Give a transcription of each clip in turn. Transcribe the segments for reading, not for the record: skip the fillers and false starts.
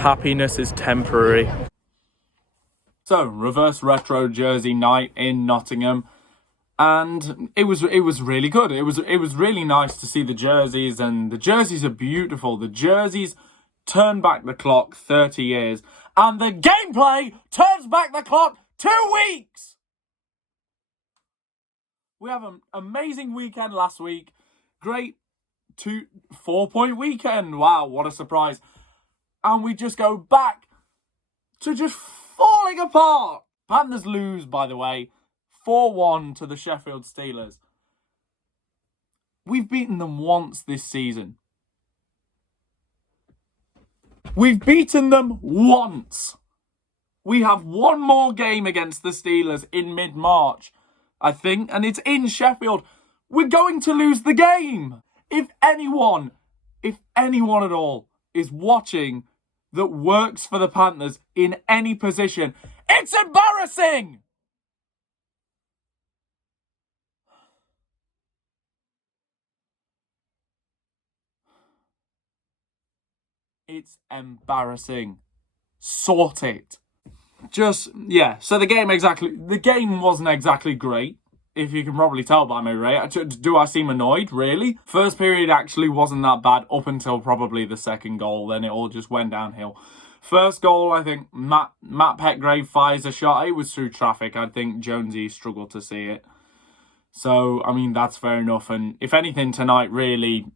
Happiness is temporary. So, reverse retro jersey night in Nottingham. And it was really good. It was really nice to see the jerseys, and the jerseys are beautiful. The jerseys turn back the clock 30 years, and the gameplay turns back the clock 2 weeks. We have an amazing weekend last week. Great 4-point weekend. Wow, what a surprise. And we just go back to just falling apart. Panthers lose, by the way, 4-1 to the Sheffield Steelers. We've beaten them once this season. We've beaten them once. We have one more game against the Steelers in mid-March, I think, and it's in Sheffield. We're going to lose the game. If anyone at all is watching that works for the Panthers in any position, it's embarrassing! It's embarrassing. Sort it. So the game wasn't exactly great, if you can probably tell by me, right? Do I seem annoyed? Really? First period actually wasn't that bad up until probably the second goal. Then it all just went downhill. First goal, I think Matt Petgrave fires a shot. It was through traffic. I think Jonesy struggled to see it. So, I mean, that's fair enough. And if anything, tonight really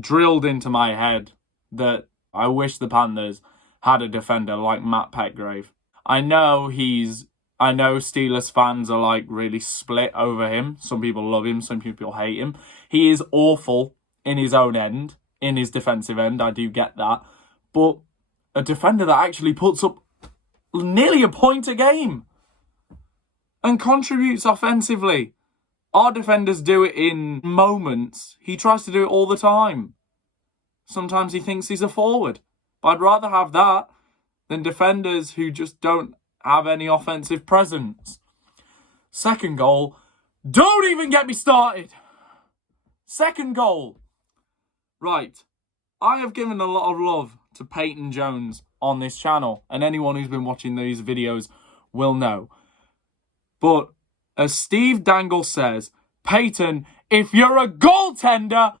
drilled into my head that I wish the Panthers had a defender like Matt Petgrave. I know Steelers fans are like really split over him. Some people love him, some people hate him. He is awful in his own end, in his defensive end. I do get that. But a defender that actually puts up nearly a point a game and contributes offensively. Our defenders do it in moments. He tries to do it all the time. Sometimes he thinks he's a forward. But I'd rather have that than defenders who just don't have any offensive presence. Second goal. Don't even get me started. Second goal. Right. I have given a lot of love to Peyton Jones on this channel, and anyone who's been watching these videos will know. But as Steve Dangle says, Peyton, if you're a goaltender,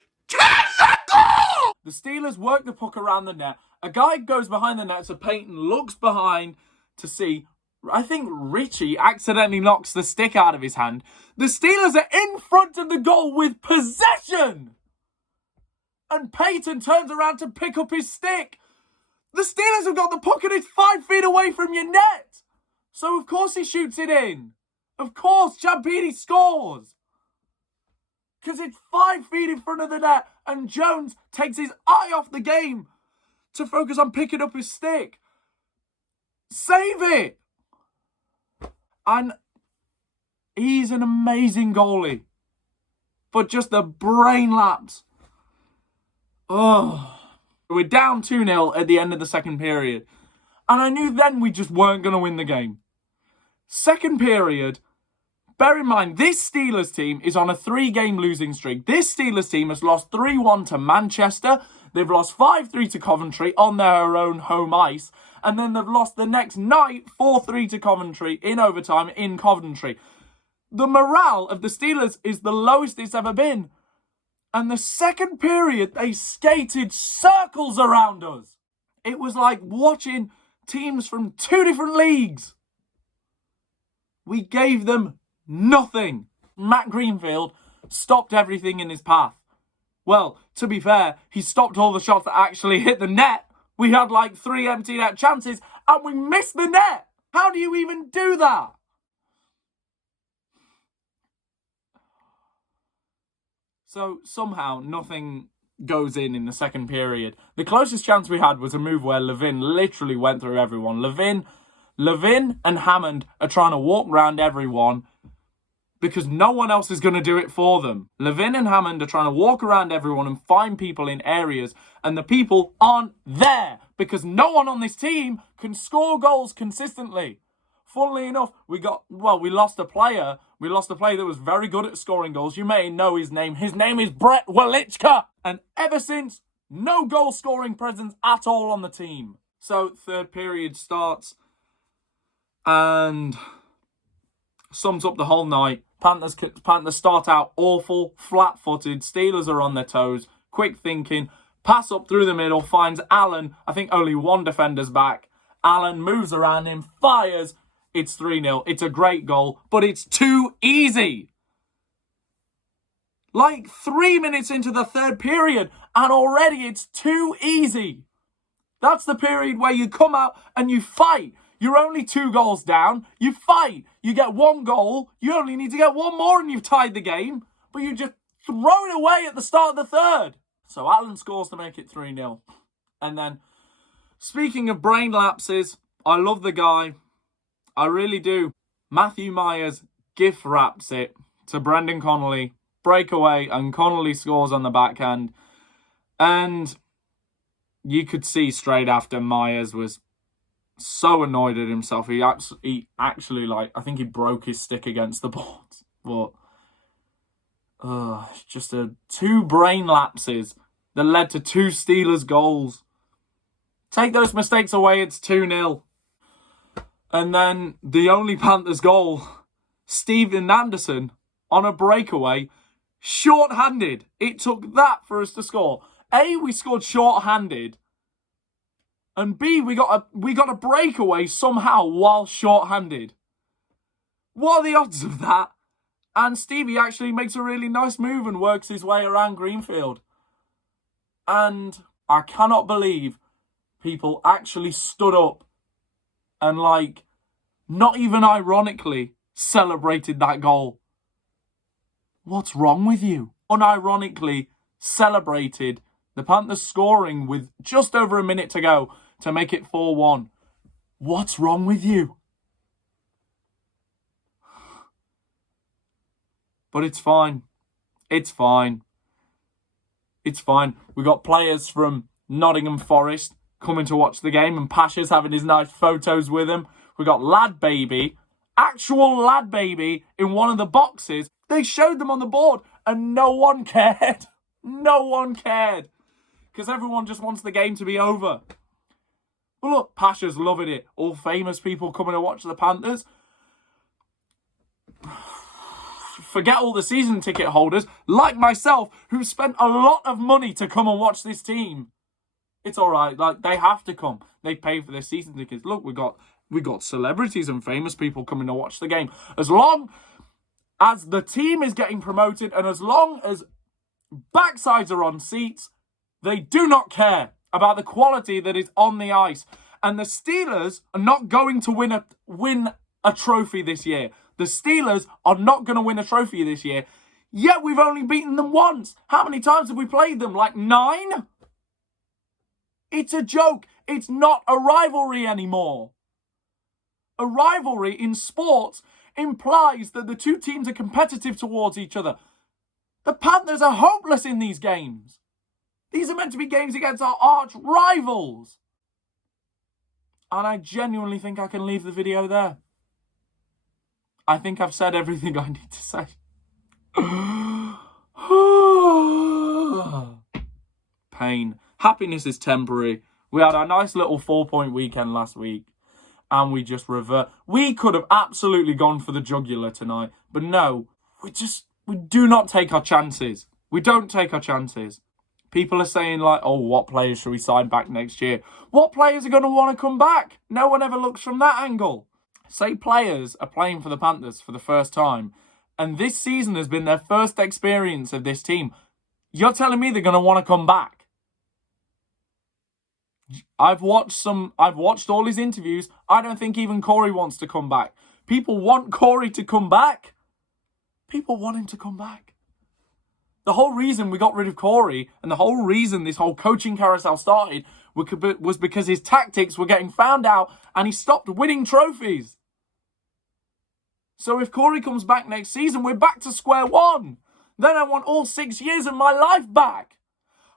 the Steelers work the puck around the net. A guy goes behind the net, so Peyton looks behind to see. I think Richie accidentally knocks the stick out of his hand. The Steelers are in front of the goal with possession. And Peyton turns around to pick up his stick. The Steelers have got the puck and it's 5 feet away from your net. So of course he shoots it in. Of course Ciampini scores. Because it's 5 feet in front of the net. And Jones takes his eye off the game to focus on picking up his stick. Save it! And he's an amazing goalie. But just the brain lapse. Oh. We're down 2-0 at the end of the second period. And I knew then we just weren't going to win the game. Second period, bear in mind, this Steelers team is on a 3-game losing streak. This Steelers team has lost 3-1 to Manchester. They've lost 5-3 to Coventry on their own home ice. And then they've lost the next night 4-3 to Coventry in overtime in Coventry. The morale of the Steelers is the lowest it's ever been. And the second period, they skated circles around us. It was like watching teams from 2 different leagues. We gave them nothing. Matt Greenfield stopped everything in his path. Well, to be fair, he stopped all the shots that actually hit the net. We had like 3 empty net chances and we missed the net. How do you even do that? So somehow nothing goes in the second period. The closest chance we had was a move where Levin literally went through everyone. Levin and Hammond are trying to walk around everyone because no one else is going to do it for them. Levin and Hammond are trying to walk around everyone and find people in areas, and the people aren't there because no one on this team can score goals consistently. Funnily enough, we lost a player. We lost a player that was very good at scoring goals. You may know his name. His name is Brett Walichka. And ever since, no goal-scoring presence at all on the team. So, third period starts and sums up the whole night. Panthers start out awful, flat-footed. Steelers are on their toes. Quick thinking. Pass up through the middle. Finds Allen. I think only one defender's back. Allen moves around him. Fires. It's 3-0. It's a great goal. But it's too easy. Like 3 minutes into the third period. And already it's too easy. That's the period where you come out and you fight. You're only 2 goals down. You fight. You get 1 goal. You only need to get 1 more and you've tied the game. But you just throw it away at the start of the third. So Allen scores to make it 3-0. And then, speaking of brain lapses, I love the guy. I really do. Matthew Myers gift wraps it to Brendan Connolly. Breakaway, and Connolly scores on the backhand. And you could see straight after Myers was so annoyed at himself. He actually, I think he broke his stick against the boards. But, just 2 brain lapses that led to 2 Steelers goals. Take those mistakes away, it's 2-0. And then the only Panthers goal, Steven Anderson on a breakaway, short-handed. It took that for us to score. A, we scored short-handed. And B, we got a breakaway somehow while short-handed. What are the odds of that? And Stevie actually makes a really nice move and works his way around Greenfield. And I cannot believe people actually stood up and, not even ironically, celebrated that goal. What's wrong with you? Unironically celebrated the Panthers scoring with just over a minute to go to make it 4-1. What's wrong with you? But it's fine. It's fine. It's fine. We got players from Nottingham Forest coming to watch the game, and Pasha's having his nice photos with him. We got Lad Baby, actual Lad Baby in one of the boxes. They showed them on the board and no one cared. No one cared. Because everyone just wants the game to be over. But look, Pasha's loving it. All famous people coming to watch the Panthers. Forget all the season ticket holders, like myself, who spent a lot of money to come and watch this team. It's all right. They have to come. They pay for their season tickets. Look, we got celebrities and famous people coming to watch the game. As long as the team is getting promoted and as long as backsides are on seats, they do not care about the quality that is on the ice. And the Steelers are not going to win a trophy this year. The Steelers are not going to win a trophy this year. Yet we've only beaten them once. How many times have we played them? 9? It's a joke. It's not a rivalry anymore. A rivalry in sports implies that the 2 teams are competitive towards each other. The Panthers are hopeless in these games. These are meant to be games against our arch rivals. And I genuinely think I can leave the video there. I think I've said everything I need to say. Pain. Happiness is temporary. We had a nice little 4-point weekend last week. And we just revert. We could have absolutely gone for the jugular tonight. But no, we do not take our chances. We don't take our chances. People are saying what players should we sign back next year? What players are going to want to come back? No one ever looks from that angle. Say players are playing for the Panthers for the first time, and this season has been their first experience of this team. You're telling me they're going to want to come back? I've watched all his interviews. I don't think even Corey wants to come back. People want Corey to come back. People want him to come back. The whole reason we got rid of Corey and the whole reason this whole coaching carousel started was because his tactics were getting found out and he stopped winning trophies. So if Corey comes back next season, we're back to square one. Then I want all 6 years of my life back.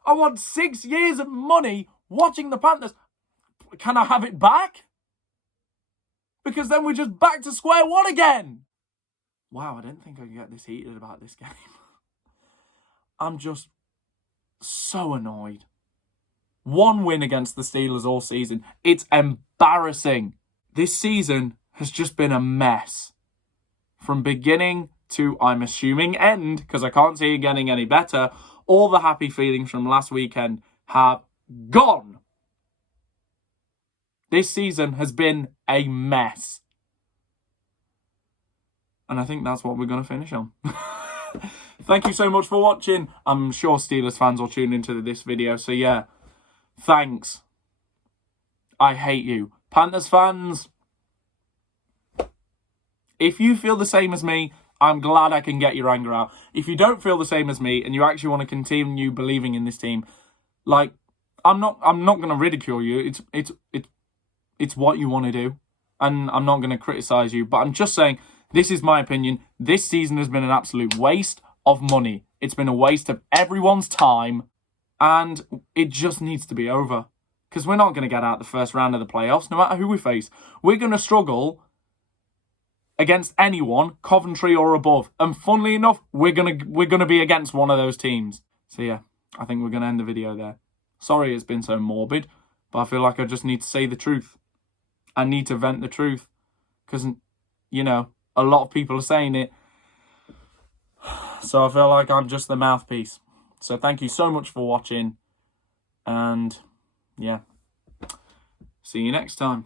I want 6 years of money watching the Panthers. Can I have it back? Because then we're just back to square one again. Wow, I didn't think I could get this heated about this game. I'm just so annoyed. 1 win against the Steelers all season. It's embarrassing. This season has just been a mess. From beginning to, I'm assuming, end, because I can't see it getting any better. All the happy feelings from last weekend have gone. This season has been a mess. And I think that's what we're going to finish on. Thank you so much for watching. I'm sure Steelers fans will tune into this video. So yeah, thanks. I hate you. Panthers fans, if you feel the same as me, I'm glad I can get your anger out. If you don't feel the same as me and you actually want to continue believing in this team, like, I'm not going to ridicule you. It's what you want to do. And I'm not going to criticize you, but I'm just saying, this is my opinion. This season has been an absolute waste of money. It's been a waste of everyone's time, and it just needs to be over. Because we're not going to get out the first round of the playoffs, no matter who we face. We're going to struggle against anyone, Coventry or above. And funnily enough, we're gonna be against one of those teams. So yeah, I think we're going to end the video there. Sorry it's been so morbid, but I feel like I just need to say the truth. I need to vent the truth. Because, you know, a lot of people are saying it. So I feel like I'm just the mouthpiece. So thank you so much for watching. And yeah, see you next time.